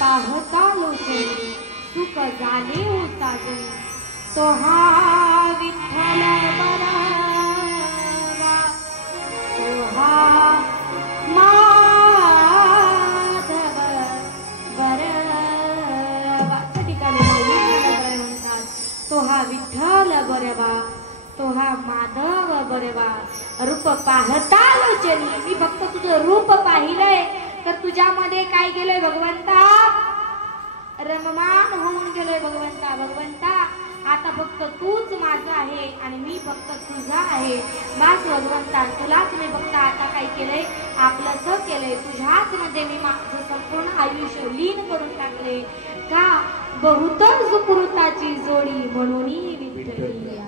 पाहता लोचनी सुख झाले होता जणी तो हा विठ्ठल बरवा तो हा माधव बरवा. त्या ठिकाणी म्हणतात तो हा विठ्ठल बरवा तो हा माधव बरवा. रूप पाहता लोचनी मी फक्त तुझं रूप पाहिलंय तर तुझ्यामध्ये काय गेलंय भगवंता रममान होऊन गेलोय भगवंता. भगवंता आता फक्त तूच माझा आहे आणि मी फक्त तुझा आहे. बस भगवंता तुलाच मी फक्त आता काय केलंय आपलंच केलंय. तुझ्याच मध्ये मी माझं संपूर्ण आयुष्य लीन करून टाकले का बहुतम सुकृताची जोडी म्हणून विठ्ठली.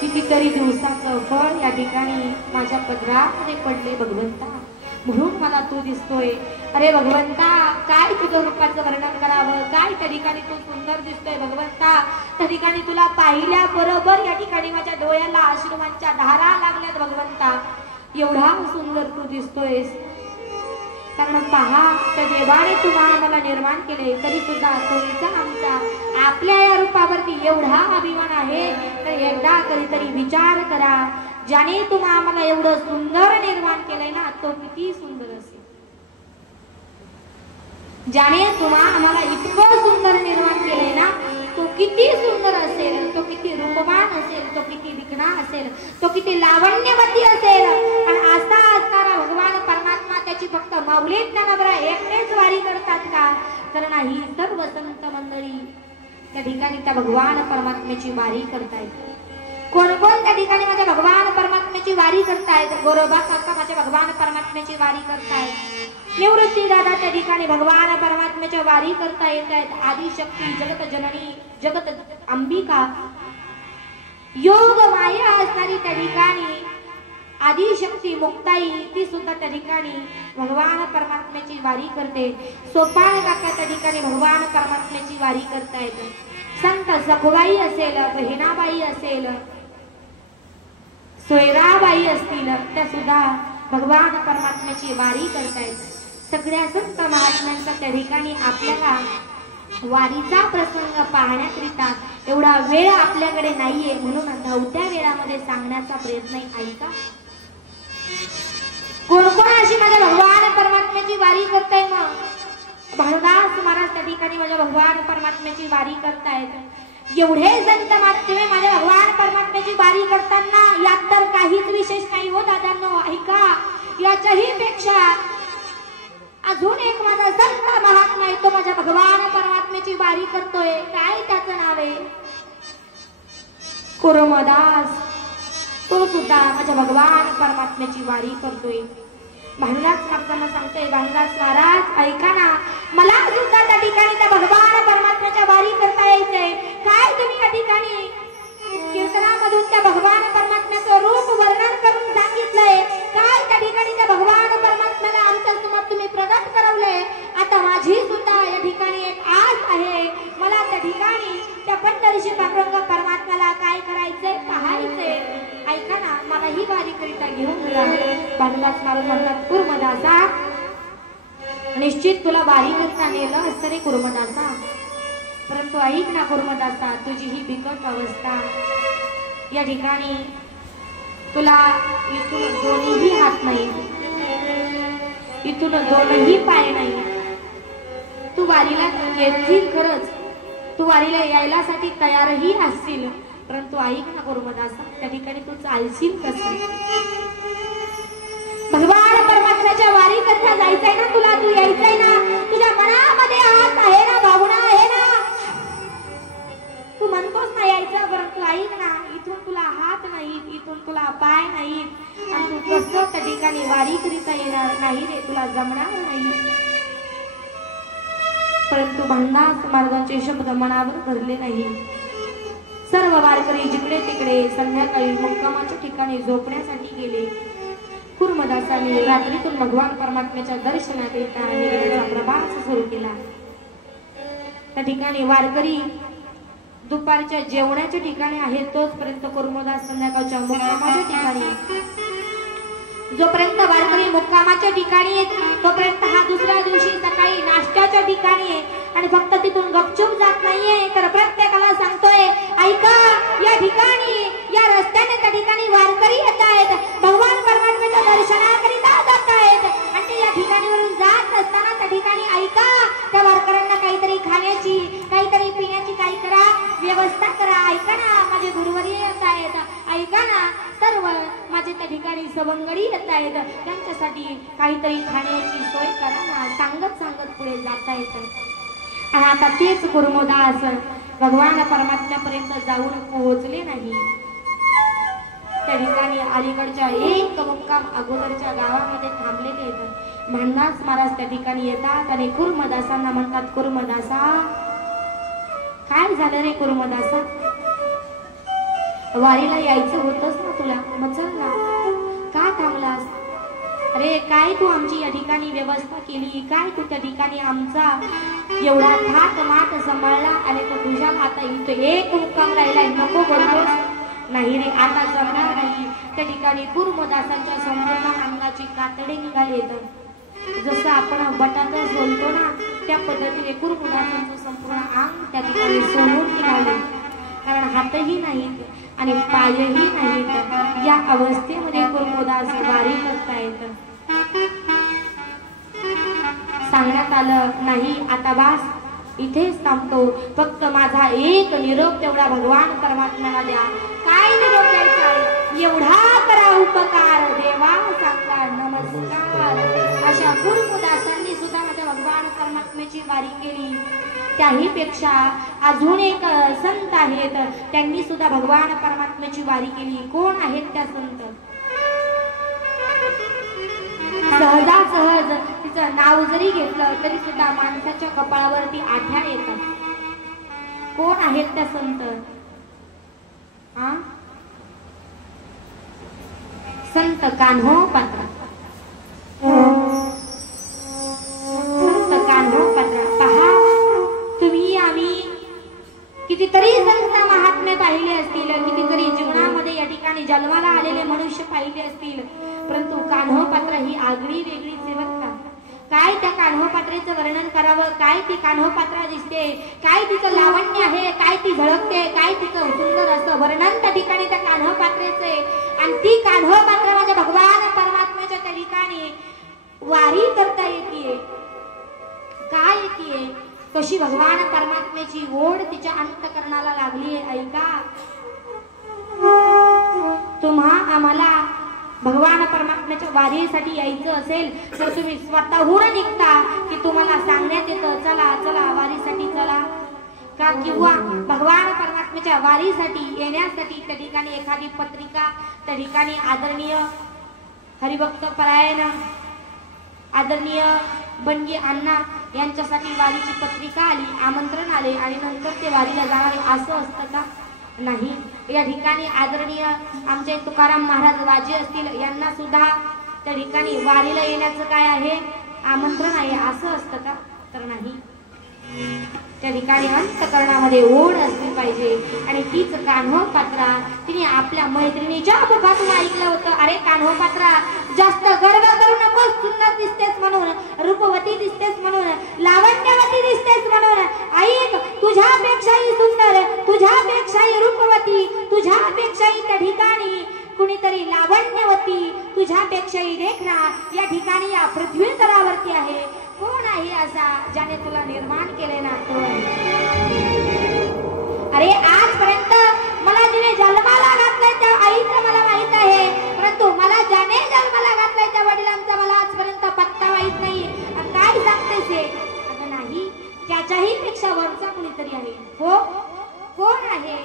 कितीतरी दिवसाचं फळ या ठिकाणी माझ्या पदरामध्ये पडले भगवंता म्हणून मला तू दिसतोय. अरे भगवंता काय तुझं रूपाचं वर्णन करावं काय त्या ठिकाणी तू सुंदर दिसतोय भगवंता. त्या ठिकाणी तुला पाहिल्या बरोबर या ठिकाणी माझ्या डोळ्याला अश्रूंच्या धारा लागल्यात भगवंता. एवढा सुंदर तू दिसतोयस कारण पहा त्या देवाने तुम्हाला मला निर्माण केले तरी सुद्धा तुमचा आमचा आपल्या या रूपावरती एवढा अभिमान आहे तर एकदा कधीतरी विचार करा ज्याने तुम्हा आम्हाला एवढं सुंदर निर्माण केलंय ना तो किती सुंदर असेल. ज्याने तुम्हा आम्हाला इतकं सुंदर निर्माण केलंय ना तो किती सुंदर असेल. तो किती रूपवान असेल तो किती दिखणा असेल तो किती लावण्यवती असेल. आणि असा असताना भगवान परमात्मा त्याची फक्त माऊली ज्ञानाबरा एकटेच वारी करतात का तर नाही. सर्व संत मंडळी त्या ठिकाणी त्या भगवान परमात्म्याची वारी करतायत. कोण कोण त्या ठिकाणी माझ्या भगवान परमात्म्याची वारी करतायत. गोरोबा काका माझ्या भगवान परमात्म्याची वारी करतायत. निवृत्ती दादा त्या ठिकाणी भगवान परमात्म्याच्या वारी करता येत आहेत. आदिशक्ती जगत जननी जगत अंबिका योग माया असणारी त्या ठिकाणी आदिशक्ती मुक्ताई ती सुद्धा त्या ठिकाणी भगवान परमात्म्याची वारी करते. सोपान काका त्या ठिकाणी भगवान परमात्म्याची वारी करतायत. संत सखुबाई असेल बहिणाबाई असेल सोयराबाई असतील त्या सुद्धा भगवान परमात्म्याची वारी करतायत. सगळ्या संत महात्म्यांचा त्या ठिकाणी आपल्याला वारीचा प्रसंग पाहण्याकरिता एवढा वेळ आपल्याकडे नाहीये म्हणून धावत्या वेळामध्ये सांगण्याचा प्रयत्न ऐका. कोण कोण अशी माझ्या भगवान परमात्म्याची वारी करताय. मग भानुदास महाराज त्या ठिकाणी माझ्या भगवान परमात्म्याची वारी करतायत. एवढे संत महात्मे माझ्या भगवान परमात्म्याची वारी करताना यात तर काहीच विशेष नाही हो दादांनो. ऐका याच्याही पेक्षा अजून एक माझा संत महात्मा आहे तो माझ्या भगवान परमात्म्याची वारी करतोय. काय त्याचं नाव आहे कुर्मदास. तो सुद्धा माझ्या भगवान परमात्म्याची वारी करतोय. भानुदास महाराजांना सांगतोय भानुदास महाराज ऐका ना मला सुद्धा त्या ठिकाणी त्या भगवान परमात्म्याच्या वारी करता यायचंय. काय तुम्ही या ठिकाणी कीर्तनामधून त्या भगवान परमात्म्याचं रूप वर्णन करून सांगितलंय. काय त्या ठिकाणी त्या भगवान परमात्म्याला आमच्या समोर तुम्ही प्रगट करवलंय. आता माझी सुद्धा या ठिकाणी एक आस आहे. मला त्या ठिकाणी त्या पंढरीशी पांडुरंग परमात्म्याला काय करायचंय पाहायचंय. ऐका ना मला ही वारी करिता घेऊन जा. भानुदास महाराज म्हणतात कुर्मदासा निश्चित तुला वारी करता नेलं असतं रे कुर्मदासा. परंतु ऐक ना कुर्मदासा तुझी ही बिकट अवस्था या ठिकाणी तुला इथून दोन्ही हात नाही इथून दोनही पाय नाही. तू वारीला येतील खरंच तू वारीला यायलासाठी तयारही असशील परंतु ऐक ना कुर्मदासा त्या ठिकाणी तू चालशील कसं. भगवान परमात्म्याच्या वारी कथा जायचंय ना तुला तू यायचंय ना तुझ्या मनामध्ये आस आहे ना भावना आहे ना तू म्हणतोस ना यायचं परंतु ऐक ना इथून तुला हात नाहीत इथून तुला पाय नाहीत आणि तू कसं त्या ठिकाणी वारी करिता येणार नाही रे तुला जमणार नाही. परंतु भानुदास महाराजांचे शब्द मनावर धरले नाही. सर्व वारकरी जिकडे तिकडे संध्याकाळी मुक्कामाच्या ठिकाणी झोपण्यासाठी गेले. कुर्मदासाने रात्रीतून भगवान परमात्म्याच्या दर्शनाकरिता निघण्याचा प्रवास सुरू केला. त्या ठिकाणी वारकरी दुपारच्या जेवणाच्या ठिकाणी आहे तोपर्यंत कुर्मदास संध्याकाळच्या मुक्कामाच्या ठिकाणी जोपर्यंत वारकरी मुक्कामाच्या ठिकाणी तोपर्यंत हा दुसऱ्या दिवशी सकाळी नाश्त्याच्या तिथून गपचूप जात नाहीये, तर प्रत्येकाला सांगतोय ऐका, या ठिकाणी या रस्त्याने त्या ठिकाणी वारकरी येत आहेत, भगवान परमात्म्याच्या दर्शनाकरिता जात आहेत आणि ते या ठिकाणीवरून जात असताना त्या ठिकाणी ऐका, त्या वारकऱ्यांना काहीतरी खाण्याची काहीतरी पिण्याची काही करा, व्यवस्था करा. ऐका ना, माझे गुरुवर्य येत आहेत, ऐका ना, सर्व माझे त्या ठिकाणी सवंगडी येत आहेत, त्यांच्यासाठी काहीतरी खाण्याची सोय करा ना. सांगत सांगत पुढे जाता येत. आणि आता तेच कुर्मदास भगवान परमात्म्यापर्यंत जाऊन पोहोचले नाही. त्या ठिकाणी अलीकडच्या एक मुक्काम अगोदरच्या गावामध्ये थांबलेले आहेत. म्हणूनच महाराज त्या ठिकाणी येतात आणि कुर्मदासांना म्हणतात, कुर्मदासा काय झालं रे कुर्मदासा, वारीला यायचं होतंच ना तुला, मग चल ना, का थांबलास? अरे काय तू आमची या ठिकाणी व्यवस्था केली, काय तू त्या ठिकाणी आमचा एवढा थाट माट सांभाळला आणि तो तुझ्या आता इथं एक मुक्काम राहिलाय, नको बोलतोस? नाही रे, आता जमणार नाही. त्या ठिकाणी कुर्मदासांच्या संपूर्ण अंगाची कातडे निघाले. जसं आपण बटाटा सोलतो ना, त्या पद्धतीने कुर्मदासांचं संपूर्ण अंग त्या ठिकाणी सोलून निघाले. कारण हातही नाहीत आणि पायही नाहीत. या अवस्थेमध्ये कुर्मदास वारी करतायत. सांगण्यात आलं नाही, आता बास, इथेच थांबतो, फक्त माझा एक निरोप तेवढा भगवान परमात्म्याला द्या. काय निरोप द्यायचा? एवढा करा उपकार, देवा सांगा नमस्कार. अशा कुर्मदासांनी सुद्धा माझ्या भगवान परमात्म्याची वारी केली. त्याही पेक्षा अजून एक संत आहेत, त्यांनी सुद्धा भगवान परमात्म्याची वारी केली. कोण आहेत त्या संत? सहजासहज तिचं नाव जरी घेतलं तरी सुद्धा माणसाच्या कपाळावरती आठ्या येतात. कोण आहेत त्या संत? संत कान्होपात्रा. संत कान्होपात्रा. पहा, तुम्ही आम्ही कितीतरी संत महात्म्य पाहिले असतील, कितीतरी जीवनामध्ये या ठिकाणी जन्माला आलेले मनुष्य पाहिले असतील, परंतु कान्होपात्र ही आगळी वेगळी सेवक का. काय त्या कान्होपात्रेचं वर्णन करावं, काय ती कान्होपात्रा दिसते, काय तिचं लावण्य आहे, काय ती झळकते, काय तिचं सुंदर असं वर्णन त्या ठिकाणी त्या कान्होपात्रेचे. आणि ती कान्होपात्र माझ्या भगवान परमात्म्याच्या त्या ठिकाणी वारी करता येते. काय येते? कशी भगवान परमात्म्याची ओढ तिच्या अंतकरणाला लागली आहे. ऐका, तुम्हा आम्हाला भगवान परमात्म्याच्या वारीसाठी यायचं असेल तर तुम्ही स्वतःहून निघता की तुम्हाला सांगण्यात येतं चला चला वारीसाठी चला का? किंवा भगवान परमात्म्याच्या वारीसाठी येण्यासाठी त्या ठिकाणी एखादी पत्रिका त्या ठिकाणी आदरणीय हरिभक्त परायण आदरणीय बनगी अण्णा यांच्यासाठी वारीची पत्रिका आली, आमंत्रण आले आणि नंतर ते वारीला जाणारे असं असतं का? नाही. या ठिकाणी आदरणीय आमचे तुकाराम महाराज वाजे असतील, यांना सुद्धा त्या ठिकाणी वारीला येण्याचं काय आहे? आमंत्रण आहे. असं असतं का? तर नाही. त्या ठिकाणी अंतकरणामध्ये ओढ असली पाहिजे. आणि तीच कान्होपात्रा तिने आपल्या मैत्रिणीच्या मुखातून ऐकलं होतं, अरे कान्होपात्रा जास्त गर्व करू नकोस, सुंदर दिसतेस म्हणून, रूपवती दिसतेस म्हणून, लावण्यवती दिसतेस म्हणून. ऐक, तुझ्यापेक्षाही सुंदर, तुझ्यापेक्षाही रूपवती, तुझ्यापेक्षाही त्या ठिकाणी कुणीतरी लावण्यवती, तुझ्यापेक्षाही देखणा या ठिकाणी या पृथ्वी तलावरती आहे. कोण आहे असा ज्याने तुला निर्माण केले ना? तो अरे आजपर्यंत मला जिने जन्माला घातलाय त्या आईचं मला माहित आहे, परंतु मला ज्याने जन्माला घातलाय त्या वडिलांचा मला आजपर्यंत पत्ता माहित नाही. काय सांगतेस हे? अगं नाही, त्याच्याही पेक्षा वरचा कुणीतरी आहे. हो, कोण आहे?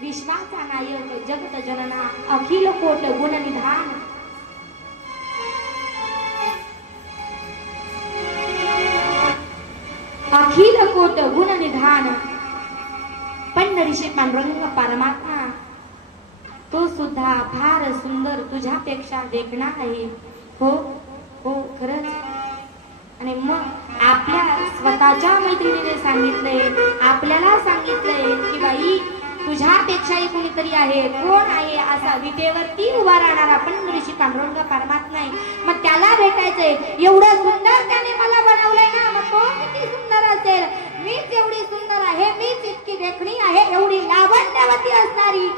विश्वाचा नायक, जगत जनना, अखिल कोट गुण निधान. अखिल कोट गुण निधान पंढरीशी पांडुरंग परमात्मा, तो सुद्धा फार सुंदर तुझ्यापेक्षा देखणा आहे. हो हो, खरंच. आणि मग आपल्या स्वतःच्या मैत्रिणीने सांगितलंय, आपल्याला सांगितलंय की बाई तुझ्यापेक्षाही कोणीतरी आहे. कोण आहे? असा विटेवरती उभा राहणारा पंढरीशी पांडुरंग परमात्मा आहे. मग त्याला भेटायचंय. एवढं सुंदर त्याने मला बनवलंय ना, मग तो किती सुंदर असेल. देखणी आहे, एवढी लावण्यवती असणारी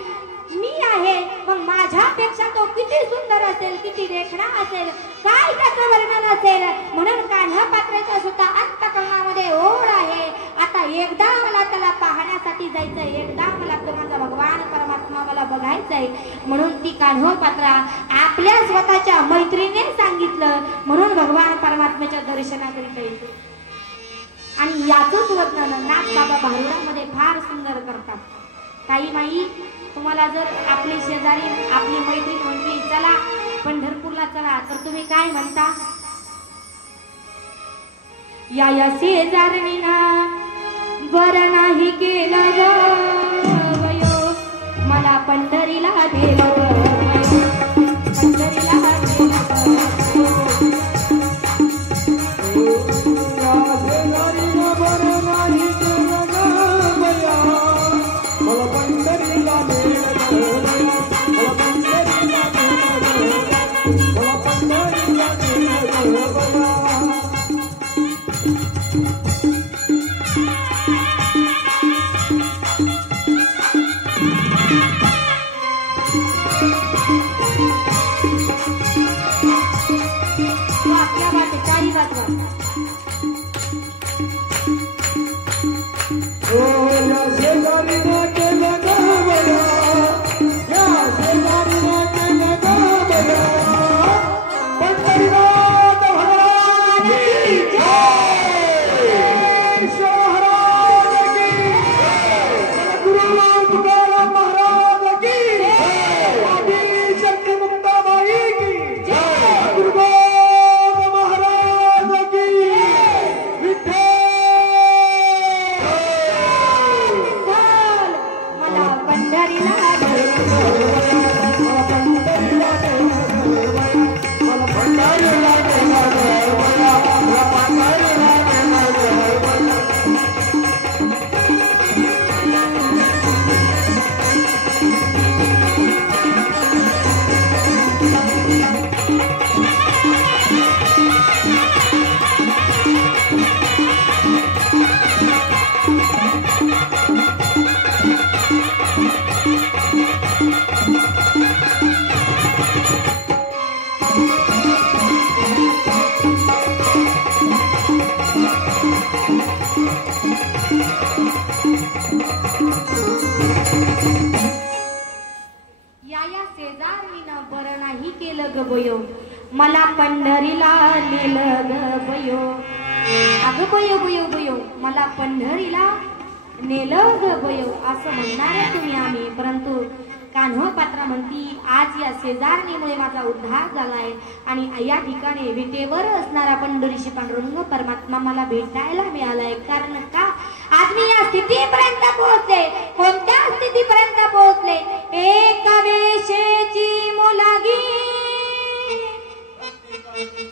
मी आहे, मग माझ्यापेक्षा तो किती सुंदर असेल, किती देखणा असेल, काय त्याचं वर्णन असेल. म्हणून कान्हा पात्राच्या सुद्धा अंतःकरणामध्ये ओढ आहे. आता एकदा मला त्याला पाहण्यासाठी जायचंय, एकदा मला तो माझा भगवान परमात्मा मला बघायचंय. म्हणून ती कान्हा पात्रा आपल्या स्वतःच्या मैत्रीने सांगितलं, म्हणून भगवान परमात्म्याच्या दर्शनाकरिता येतो. आणि याचंच वर्णन नाथ बाबा भारुडामध्ये फार सुंदर करतात. ताई माई, तुम्हाला जर आपली शेजारी आपली मैत्रीण म्हटली चला पंढरपूरला चला, तर तुम्ही काय म्हणता? या शेजारणीना बरं नाही केलं वयो, मला पंढरीला नेलं पंढरीला मला पंढरीला नेलं ग बयो. अगं बयो बयो बयो, मला पंढरीला नेलं ग बयो असं म्हणणार तुम्ही आम्ही. परंतु कान्हा पात्रा म्हणती आज या शेजारणीमुळे माझा उद्धार झालाय आणि या ठिकाणी विटेवर असणारा पंढरीशी पांडुरंग परमात्मा मला भेटायला मिळालाय. कारण का आज मी या स्थितीपर्यंत पोहोचले. कोणत्या स्थितीपर्यंत पोहोचले? एक वेशेची मुलगी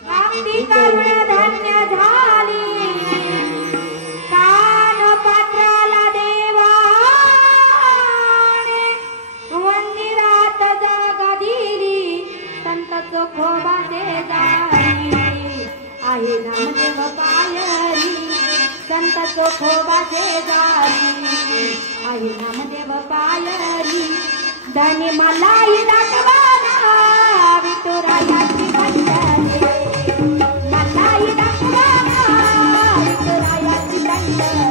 भक्ती करुण धन्य झाली. कान पात्राला देवाने मंदिरात जागा दिली. संत चोखोबा शेजारी आहे नामदेव पायरी. संत चोखोबा शेजारी आहे नामदेव पायरी. धनी मलाही दाखवाना विठुरायाची पंढरी. मलाही दाखवाना विठुरायाची पंढरी.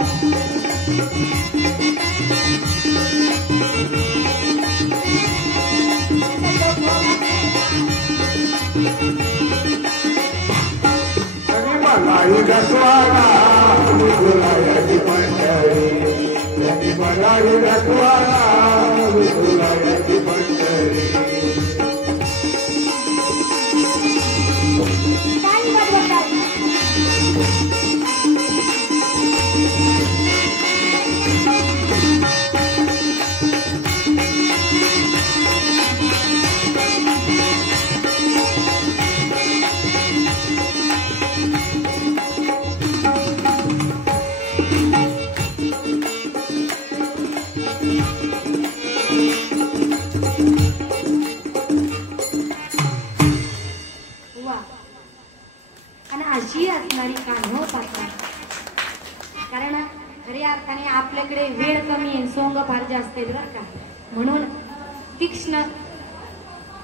मलाही दाखवाना विठुरायाची पंढरी. मलाही दाखवाना विठुरायाची पंढरी. आणि आपल्याकडे वेळ कमी आहे, सोंग फार जास्त आहेत बरं का, म्हणून तीक्ष्ण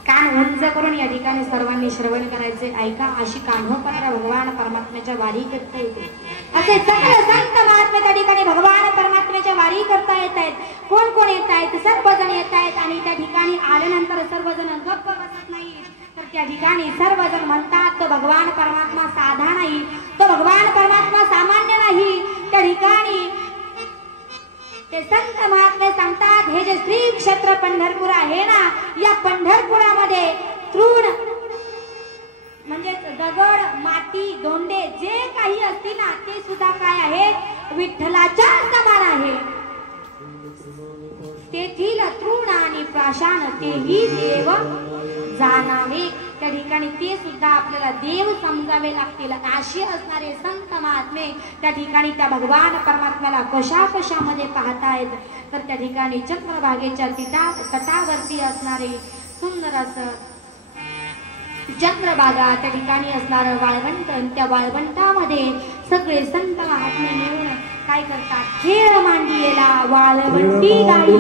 कान उंच करून या ठिकाणी सर्वांनी श्रवण करायचे. ऐका, अशी कान्होपत्रा भगवान परमात्म्याच्या वारी करता येते. असे सगळे संत महात्मे त्या ठिकाणी भगवान परमात्म्याच्या वारी करता येत आहेत. कोण कोण येत आहेत? सर्वजण येत आहेत. आणि त्या ठिकाणी आल्यानंतर सर्वजण गप्प बसत नाही, तर त्या ठिकाणी सर्वजण म्हणतात तो भगवान परमात्मा साधा नाही, तो भगवान परमात्मा सामान्य नाही. त्या ठिकाणी ते संत महात्मे सांगतात, हे जे श्री क्षेत्र पंढरपूर आहे ना, या पंढरपुरामध्ये तृण म्हणजे दगड, माती, दोंडे जे काही असतील ना, ते सुद्धा काय आहे? विठ्ठलाच्या समान आहे. तेथील तृण आणि प्राशान तेही देव जाणावे. त्या ठिकाणी ते सुद्धा आपल्याला देव समजावे लागतील. असे असणारे संत महात्मे त्या ठिकाणी त्या भगवान परमात्म्याला कशा कशामध्ये पाहतायत, तर त्या ठिकाणी चंद्रभागेच्या तटावरती असणारे सुंदर असं चंद्रभागा, त्या ठिकाणी असणारं वाळवंट, त्या वाळवंटामध्ये सगळे संत महात्मे मिळून काय करतात? खेळ मांडियेला वाळवंटी गाई,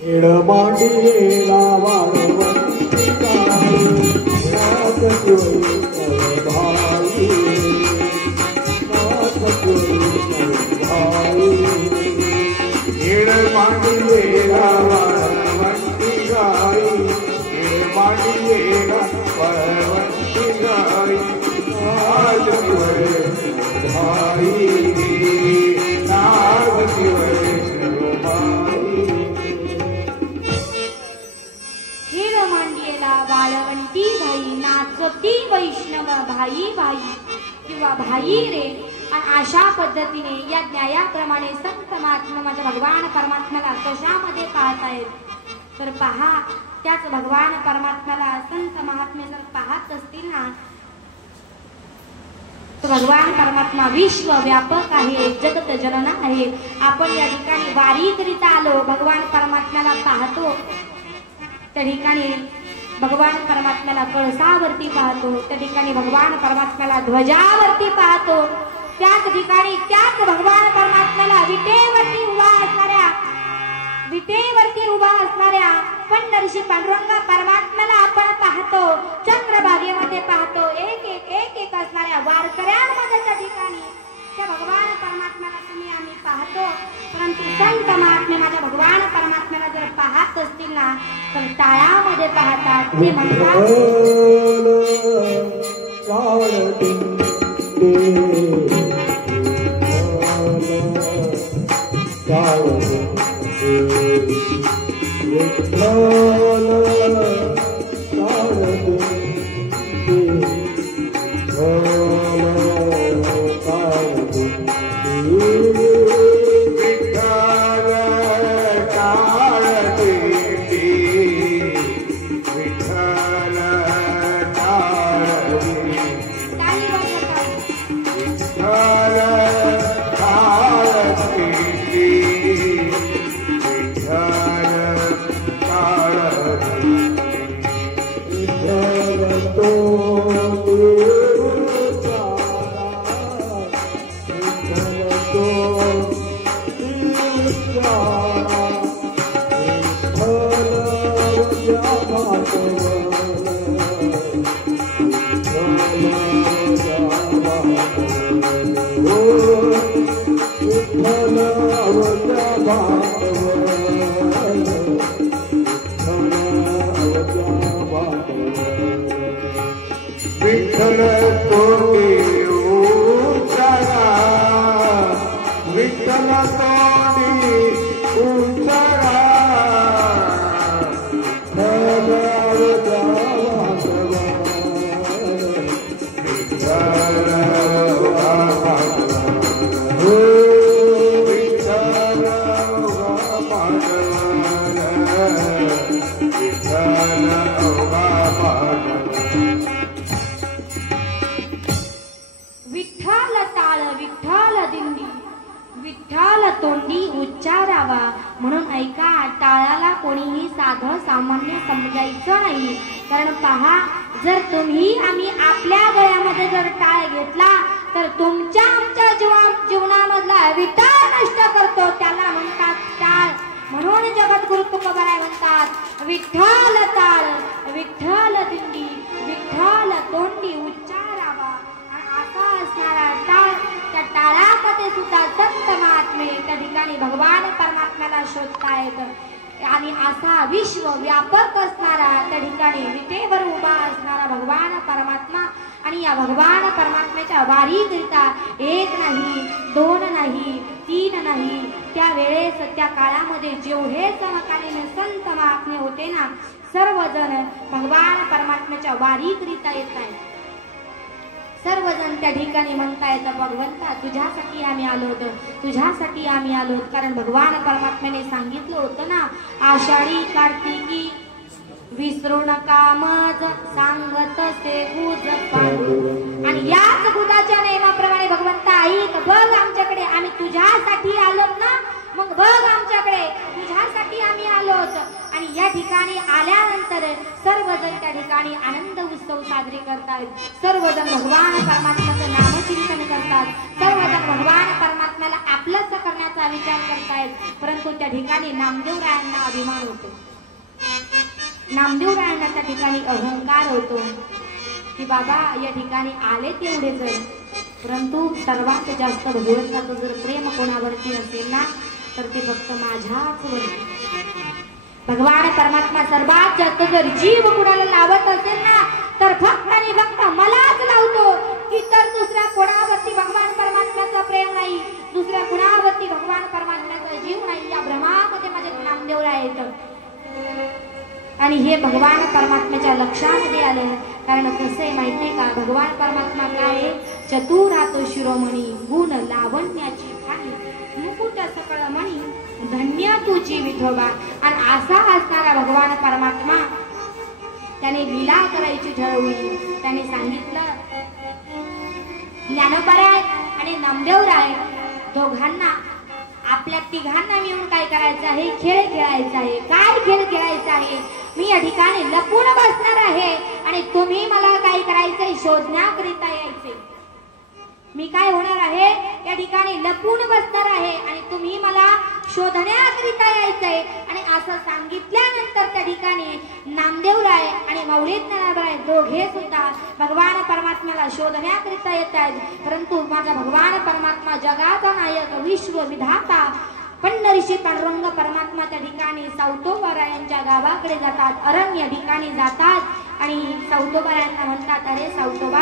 खेळ मांडियेला वाळवंटी गाई, खेळ मांडियेला वाळवंटी गाई, खेळ मांडियेला वाळवंटी गाई, नाद वैष्णव भाई, नाद वैष्णव भाई. खेळ मांडियेला वाळवंटी गाई, नाचती वैष्णव भाई भाई किंवा भाई रे. अशा पद्धतीने या न्यायाप्रमाणे संत महात्मे माझ्या भगवान परमात्म्याला कशामध्ये पाहतायत, तर पहा, त्याच भगवान परमात्म्याला संत महात्मे जर पाहत असतील ना, तर भगवान परमात्मा विश्व व्यापक आहे, जगत जनना आहे. आपण या ठिकाणी वारीकरिता आलो, भगवान परमात्म्याला पाहतो. त्या ठिकाणी भगवान परमात्म्याला कळसावरती पाहतो, त्या ठिकाणी भगवान परमात्म्याला ध्वजावरती पाहतो, त्याच ठिकाणी त्याच भगवान परमात्म्याला विटेवरती उभा असणाऱ्या पंढरशी पांडुरंगा परमात्म्याला आपण पाहतो. चंद्रभागेमध्ये पाहतो. एक एक असणाऱ्या वारकऱ्यांमध्ये त्या ठिकाणी त्या भगवान परमात्म्याला तुम्ही आम्ही पाहतो. परंतु संत महात्मे माझ्या भगवान परमात्म्याला जर पाहत असतील ना, तर टाळामध्ये पाहतात. ते म्हणतात, विठ्ठल तोंडी उच्चारा, विठ्ठल तोंडी उच्चारा, उच्चारावा. म्हणून ऐका, टाळाला कोणीही साधं सामान्य समजायचं नाही. कारण पहा, जर तुम्ही आम्ही आपल्या गळ्यामध्ये जर टाळ घेतला, तर तुमच्या आमच्या जीवनामधला विटाळ नष्ट करतो तुकोबाराय म्हणतात विठ्ठल ताळ विठ्ठल दिंडी विठ्ठल तोंडी उच्चारावा. आणि असा असणारा टाळ त्या टाळामध्ये सुद्धा संत महात्मे त्या ठिकाणी भगवान परमात्म्याला शोधतायत. आणि असा विश्व व्यापक असणारा त्या ठिकाणी विटेवर उभा असणारा भगवान परमात्मा. आणि या भगवान परमात्म्याच्या वारीकरिता एक नाही, दोन नाही, तीन नाही, त्या वेळेस त्या काळामध्ये जेवढे समकालीन संत महात्मे होते ना, सर्वजण भगवान परमात्म्याच्या वारीकरिता येत आहेत. सर्वजण त्या ठिकाणी म्हणतायत भगवंता तुझ्यासाठी आम्ही आलो होतो, तुझ्यासाठी आम्ही आलो होतो. कारण भगवान परमात्म्याने सांगितलं होतं ना, आषाढी कार्तिकी विसरू नका मज सांगत से गुज पांडू. आणि याच गुजाच्या नियमाप्रमाणे भगवंता ऐक, बघ आमच्याकडे, आम्ही तुझ्यासाठी आलो ना, मग बघ आमच्याकडे, तुझ्यासाठी आम्ही आलो होतो. आणि या ठिकाणी आल्यानंतर सर्वजण त्या ठिकाणी आनंद उत्सव साजरे करतात. सर्वजण भगवान परमात्म्याचं नामचिंतन करतात. सर्वजण भगवान परमात्म्याला आपलंच करण्याचा विचार करतायत. परंतु त्या ठिकाणी नामदेवरायांना अभिमान होतो, नामदेवरायांना त्या ठिकाणी अहंकार होतो की बाबा या ठिकाणी आले तेवढे जण, परंतु सर्वात जास्त भगवंताचं जर प्रेम कोणावरती असेल ना, तर ते फक्त माझ्याच वरती. भगवान परमात्मा सर्वात जास्त जर जीव कुणाला लावत असेल ना, तर फक्त आणि फक्त मलाच लावतो, की तर दुसऱ्या कोणावरती भगवान परमात्म्याचं प्रेम नाही, दुसऱ्या कुणावरती भगवान परमात्म्याचा जीव नाही. या भ्रमामध्ये माझे नामदेवराय येतं. आणि हे भगवान परमात्म्याच्या लक्षामध्ये आलं. कारण कसं आहे माहितीये का, भगवान परमात्मा काय, चतुरातो शिरोमणी गुण लावण्याची खाणी मुकुट सकळ मणी धन्य तुझी विठोबा. आणि असा असणारा भगवान परमात्मा त्याने लीला करायची ठरवली. त्याने सांगितलं ज्ञानोबाराय आणि नामदेवराय दोघांना, आपल्या तिघांना मिळून काय करायचं आहे, खेळ खेळायचा आहे. काय खेळ खेळायचा आहे, मी या ठिकाणी लपून बसणार आहे आणि तुम्ही मला काय करायचंय, शोधण्याकरिता यायचे. मी काय होणार आहे, या ठिकाणी लपून बसणार आहे आणि तुम्ही मला शोधण्याकरिता यायचंय. आणि असं सांगितल्यानंतर त्या ठिकाणी नामदेवराय आणि मौली ज्ञानोबाराय दोघे सुद्धा भगवान परमात्म्याला शोधण्याकरिता येत आहेत. परंतु माझा भगवान परमात्मा जगाचा नायक विश्व विधाता पंढरीशी पांडुरंग परमात्मा त्या ठिकाणी सावतोबारायांच्या गावाकडे जातात, अरण्य ठिकाणी जातात. आणि सावतोबारायांना म्हणतात, अरे सावतोबा,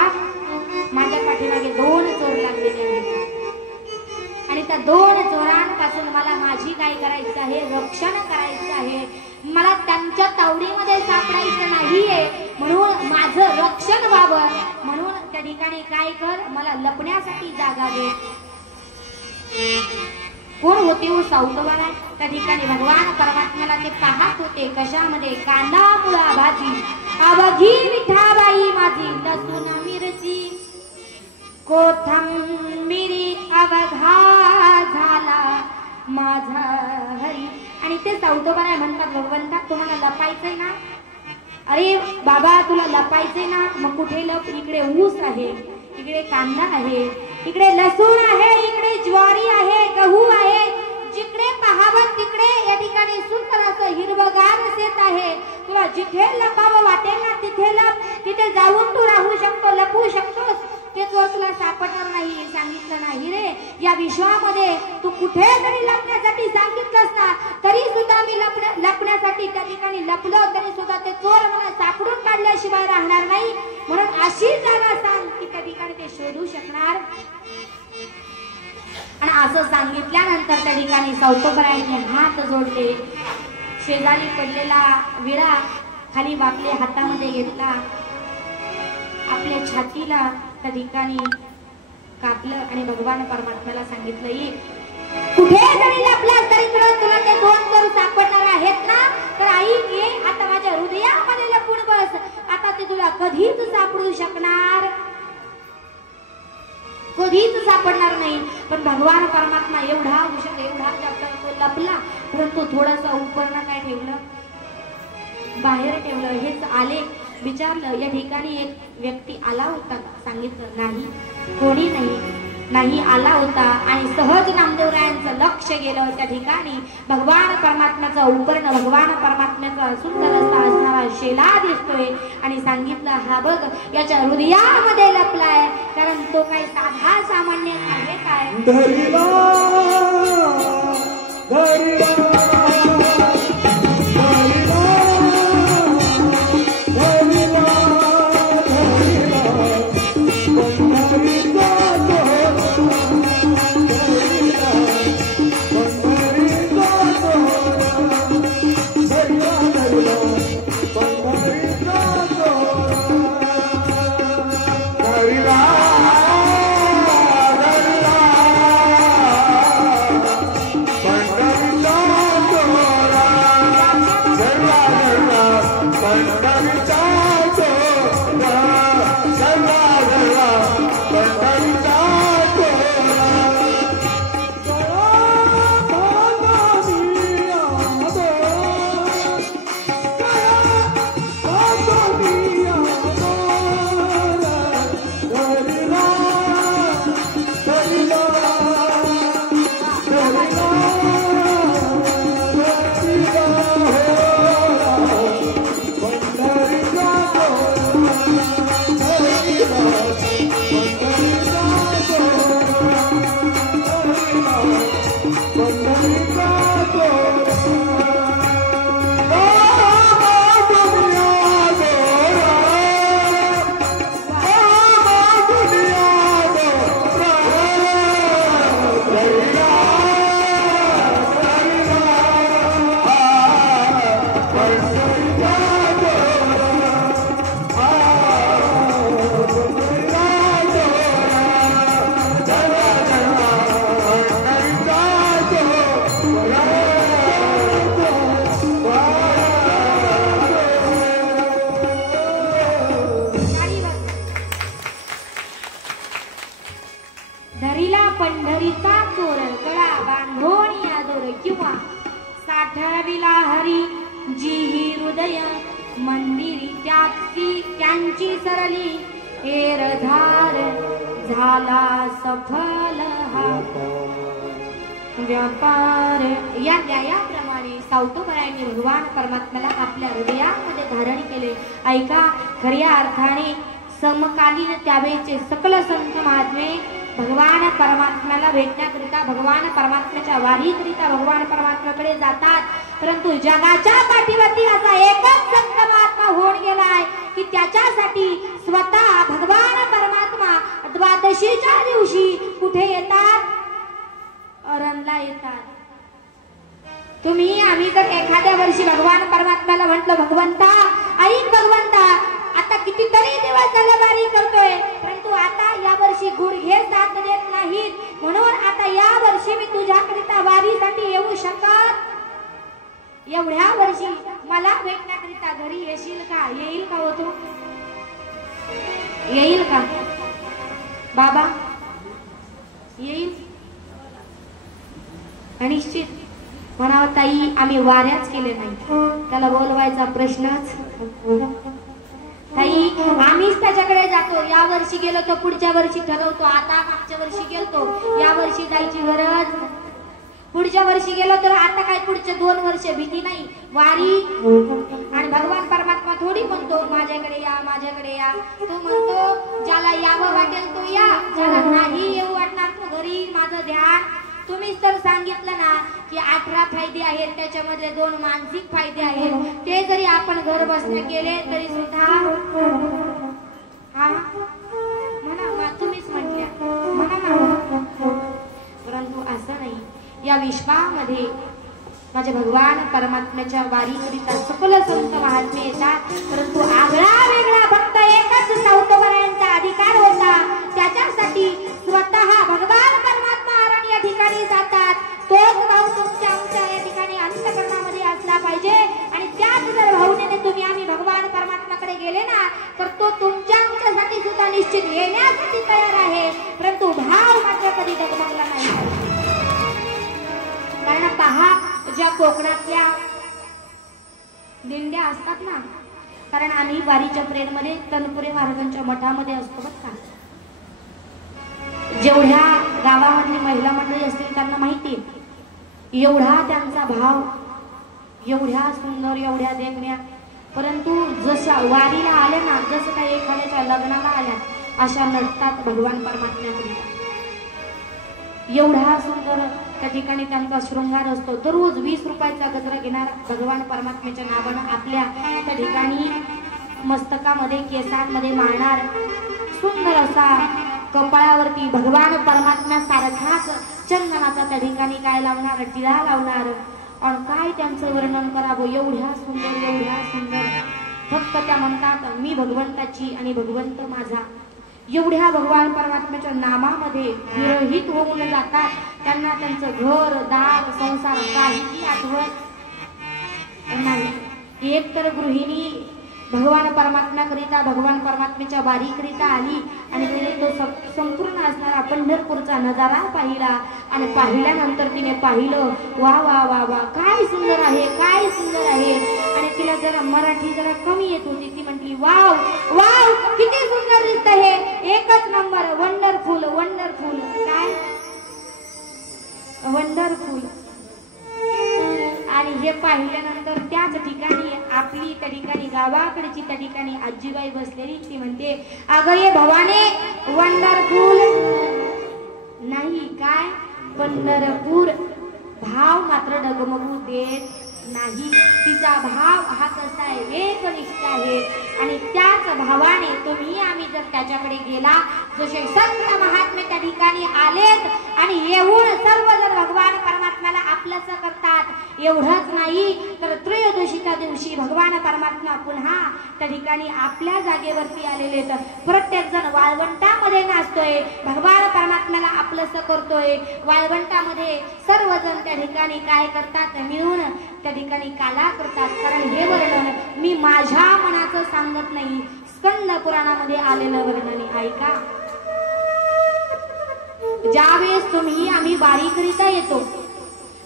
माझ्या पाठीमागे 2 चोर लागलेले आहेत आणि त्या 2 चोरांपासून मला माझी काय करायचं आहे, रक्षण करायचं आहे. मला त्यांच्या तावडीमध्ये सापडायचं नाहीये, म्हणून माझं रक्षण व्हावं. म्हणून त्या ठिकाणी काय कर, मला लपण्यासाठी जागा दे. कोण होते हो, सावतोबाराय. त्या ठिकाणी भगवान परमात्म्याला ते पाहत होते. कशामध्ये, कांदा मुळा भाजी अवघी विठाबाई माझी, लसूण मिरची कोथिंबिरी अवघा झाला माझा हरी. आणि ते सावतोबाराय म्हणतात, भगवंता तुम्हाला लपायचंय ना, अरे बाबा तुला लपायचंय ना, मग कुठे लप, इकडे ऊस आहे, इकडे कांदा आहे, इकडे लसूण आहे, इकडे ज्वारी आहे, गहू आहे, जिकडे पाहावं तिकडे या ठिकाणी सुंदर असं हिरवगार शेत आहे. तुला जिथे लपावं वाटेल ना तिथे लप, तिथे जाऊन तू राहू शकतो, लपू शकतोस. ते चोर तुला सापडणार नाही. सांगितलं नाही रे, या विश्वामध्ये तू कुठे जरी लपण्यासाठी सांगितलंस ना, तरी सुद्धा मी लपण्यासाठी त्या ठिकाणी लपलो, तरी सुद्धा ते चोर मला सापडून काढल्याशिवाय राहणार नाही. म्हणून अशी जागा सांग की त्या ठिकाणी ते शोधू शकणार. आणि असं सांगितल्यानंतर त्या ठिकाणी सावतोबारायांनी हात जोडले, शेजारी पडलेला विळा खाली वाकले, हातामध्ये घेतला, आपल्या छातीला त्या ठिकाणी कापलं आणि भगवान परमात्म्याला सांगितलं, ये कुठे जरी लपलास तरी तुला ते 2 चोर सापडणार आहेत ना, तर आई ये आता माझ्या हृदयामध्ये लपून बस. आता ते तुला कधीच सापडू शकणार, कधीच सापडणार नाही. पण भगवान परमात्मा एवढा हुशार, एवढा जास्त तो लपला, परंतु थोडासा उपरणं काय ठेवलं, बाहेर ठेवलं. हेच आले, विचारलं, या ठिकाणी एक व्यक्ती आला होता. सांगितलं नाही, कोणी नाही आला होता. आणि सहज नामदेवरायांचं लक्ष लक्ष गेलं त्या ठिकाणी भगवान परमात्म्याचा उपर्ण भगवान परमात्म्याचा सुंदर असा असणारा शेला दिसतोय आणि सांगितलं हा बघ याच्या हृदयामध्ये लपलाय कारण तो काही साधा सामान्य आहे काय धरिला धरिला सफल हा व्यापार या न्यायाप्रमाणे सावतोबरायांनी भगवान परमात्म्याला आपल्या हृदयामध्ये धारण केले. ऐका खऱ्या अर्थाने समकालीन त्यावेळेचे सकल संत महात्मे भगवान परमात्म्याला भेटण्याकरिता भगवान परमात्म्याच्या वारीकरिता भगवान परमात्म्याकडे जातात. परंतु जगाच्या पाठीवरती असा एकच संत महात्मा होऊन गेलाय की त्याच्यासाठी स्वतः भगवान परमात्मा द्वादशीच्या दिवशी कुठे येतात? अरणला येतात. तुम्ही आम्ही जर एखाद्या वर्षी भगवान परमात्म्याला म्हटलं भगवंता ऐक भगवंता आता कितीतरी दिवस झाले वारी करतोय परंतु आता या वर्षी गुडघे साथ देत नाहीत म्हणून आता या वर्षी मी तुझ्याकरिता वारीसाठी येऊ शकत एवढ्या वर्षी मला भेटण्याकरिता घरी येशील का? येईल का होतो? येईल का बाबा? येईल निश्चित म्हणावं ताई आम्ही वाऱ्याच केले नाही त्याला बोलवायचा प्रश्नच ताई आम्हीच त्याच्याकडे जातो. या वर्षी गेलो तर पुढच्या वर्षी ठरवतो. आता मागच्या वर्षी गेलतो या वर्षी जायची गरज पुढच्या वर्षी गेलो तर आता काय पुढचे 2 वर्ष भीती नाही. वारी आणि भगवान परमात्मा थोडी म्हणतो माझ्याकडे या तो म्हणतो ज्याला यावं वाटेल तो या ज्याला नाही येऊ वाटणार तो घरी माझं ध्यान. तुम्हीच तर सांगितलं ना की 18 फायदे आहेत त्याच्यामधले 2 मानसिक फायदे आहेत ते जरी आपण घर बसल्या केले तरी सुद्धा हा म्हणा तुम्हीच म्हटल्या म्हणा ना. परंतु असं नाही. या विश्वामध्ये माझे भगवान परमात्म्याच्या वारीकरिता सकल संत महात्मे येतात परंतु आगळा वेगळा फक्त एकच सावतोबरायांचा अधिकार होता. त्याच्यासाठी स्वतः भगवान परमात्मा अरण या ठिकाणी जातात. तोच भाव तुमच्या आमच्या या ठिकाणी अंतःकरणामध्ये असला पाहिजे आणि त्याच जर भावनेने तुम्ही आम्ही भगवान परमात्म्याकडे गेले ना तर तो तुमच्या आमच्यासाठी सुद्धा निश्चित येण्यासाठी तयार आहे परंतु भाव मात्र कधी डगमगला नाही. कारण पहा ज्या कोकणातल्या दिंड्या असतात ना कारण आम्ही वारीच्या प्रेडमध्ये तनपुरे महाराजांच्या मठामध्ये असतो बघ का. जेवढ्या गावामधली महिला मंडळी असतील त्यांना माहिती एवढा त्यांचा भाव, एवढ्या सुंदर, एवढ्या देखण्या, परंतु जशा वारीला आल्या ना, जसं काही एखाद्याच्या लग्नाला आल्या अशा नटतात भगवान परमात्म्याकडे. एवढा सुंदर त्या ठिकाणी त्यांचा शृंगार असतो. दररोज 20 रुपयाचा गजरा घेणार भगवान परमात्म्याच्या नावानं आपल्या त्या ठिकाणी मस्तकामध्ये, केसांमध्ये माळणार. सुंदर असा कपाळावरती भगवान परमात्म्यासारखाच चंदनाचा त्या ठिकाणी काय लावणार, टिळा लावणार. आणि काय त्यांचं वर्णन करावं, एवढ्या सुंदर, एवढ्या सुंदर. फक्त त्या म्हणतात मी भगवंताची आणि भगवंत माझा. एवढ्या भगवान परमात्म्याच्या नामामध्ये विरहित होऊन जातात. त्यांना त्यांचं घर दार संसार काहीही आठवत नाही. एक तर गृहिणी भगवान परमात्म्याकरिता, भगवान परमात्म्याच्या वारीकरिता आली आणि तिने तो संपूर्ण असणारा पंढरपूरचा नजारा पाहिला. आणि पाहिल्यानंतर तिने पाहिलं वा वा वा वा, काय सुंदर आहे, काय सुंदर आहे. आणि तिला जरा मराठी जरा कमी येत होती. ती म्हटली वाव वाव, किती सुंदर दिसत हे, एकच नंबर, वंडरफुल वंडरफुल. काय वंडरफुल. आणि हे पाहिल्यानंतर त्याच ठिकाणी आपली त्या ठिकाणी गावाकडची त्या ठिकाणी आजीबाई बसलेली. ती म्हणते अगं ये भवाने, वंडरफुल नाही, काय पंढरपूर. भाव मात्र डगमगू देत नाही. तिचा भाव हा कसा आहे, एकनिष्ठ आहे. आणि त्याच भावाने तुम्ही आम्ही जर त्याच्याकडे गेला, जसे संत महात्मे त्या ठिकाणी आलेत आणि येऊन सर्वजण भगवान परमात्म्याला आपलंच करतात. एवढंच नाही तर त्रयोदशीच्या दिवशी भगवान परमात्मा पुन्हा त्या ठिकाणी आपल्या जागेवरती आलेले. तर प्रत्येक जण वाळवंटामध्ये नाचतोय, भगवान परमात्म्याला आपलंच करतोय. वाळवंटामध्ये सर्वजण त्या ठिकाणी काय करतात, मिळून त्या ठिकाणी काला करतात. कारण हे वर्णन मी माझ्या मनाचं सांगत नाही, स्कंद पुराणामध्ये आलेलं वर्णन ऐका. ज्यावेळेस तुम्ही आम्ही वारीकरिता येतो,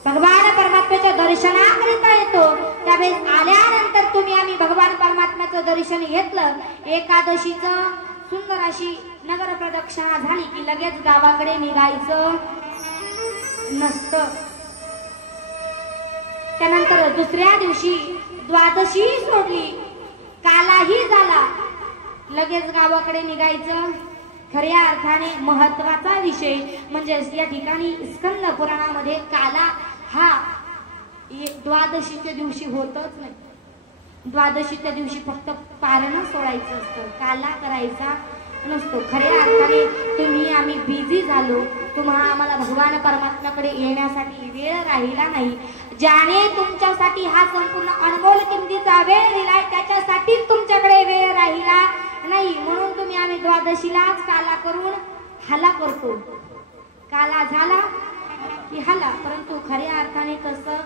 भगवान परमात्म्याच्या दर्शनाकरिता येतो, त्यावेळेस आल्यानंतर तुम्ही आम्ही भगवान परमात्म्याचं दर्शन घेतलं, एकादशीचं सुंदर अशी नगर प्रदक्षिणा झाली की लगेच गावाकडे निघायचं नसतं. त्यानंतर दुसऱ्या दिवशी द्वादशी सोडली, कालाही झाला, लगेच गावाकडे निघायचं. खऱ्या अर्थाने महत्वाचा विषय म्हणजे या ठिकाणी स्कंद पुराणामध्ये काला हा द्वादशीच्या दिवशी होतच नाही. द्वादशीच्या दिवशी फक्त पारणं सोडायचं असतं, काला करायचा नसतो. खऱ्या अर्थाने तुम्ही आम्ही बिझी झालो, तुम्हाला आम्हाला भगवान परमात्म्याकडे येण्यासाठी वेळ राहिला नाही. ज्याने तुमच्यासाठी हा संपूर्ण अनमोल किमतीचा वेळ दिलाय त्याच्यासाठीच तुमच्याकडे वेळ राहिला नाही. म्हणून तुम्ही आम्ही द्वादशीलाच काला करून हाला करतो. काला झाला की हाला, परंतु खऱ्या अर्थाने तसं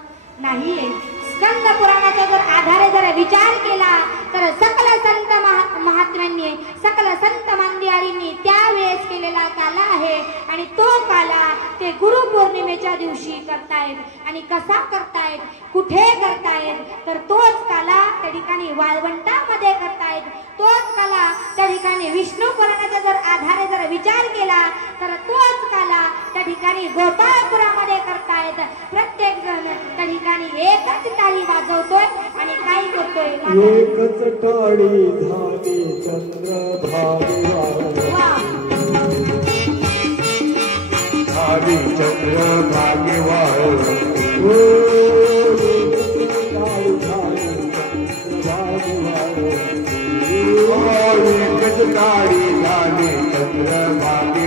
नाहीये. स्कंद पुराणाच्या जर आधारे जर विचार केला तर सकल संत महात्म्यांनी, सकल संत मंदिरांनी त्यावेळेस केलेला काला आहे. आणि तो काला ते गुरुपौर्णिमेच्या दिवशी करतायत. आणि कसा करतायत, कुठे करतायत, तर तोच काला त्या ठिकाणी वाळवंटामध्ये करतायत. तोच काला त्या ठिकाणी विष्णू पुराणाच्या जर आधारे जर विचार केला तर तोच काला त्या ठिकाणी गोपाळपुरामध्ये करतायत. प्रत्येक जण त्या ठिकाणी एकच टाळी वाजवतोय आणि काय करतोय, एकच टाळी झाली चंद्रभागी झाली चंद्रभागी एकच टाळी झाली चंद्रभागी